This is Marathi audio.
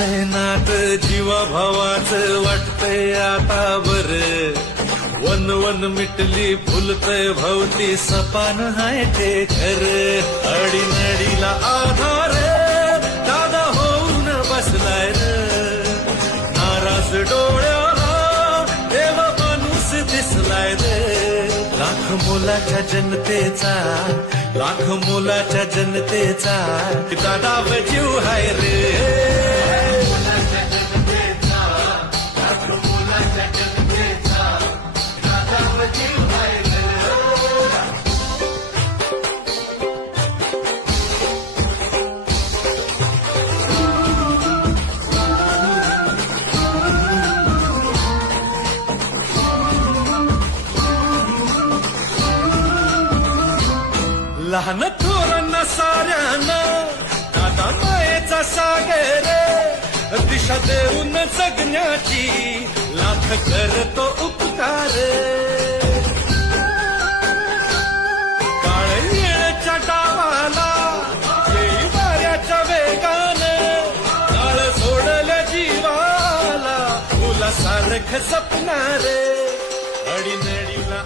जुळलंय नात जीवा भावाचं वाटतंय आता बर वन वन मिटली फुलतय भवती सपान हाय ते घर अडीनडीला आधार दादा होऊन बसलाय र नाराज डोळ्याला देव माणूस दिसलाय रे लाख मोलाच्या जनतेचा लाख मोलाच्या जनतेचा दादा जीव हाय रे लहान थोरांना साऱ्यांना दादा मायेचा सागर दिशा देऊन जगण्याची लाख करतो उपकार काळ येळच्या डावाला येई वाऱ्याच्या वेगाने काळ सोडल्या जीवाला तुला सारखं सपनार अडीनडीला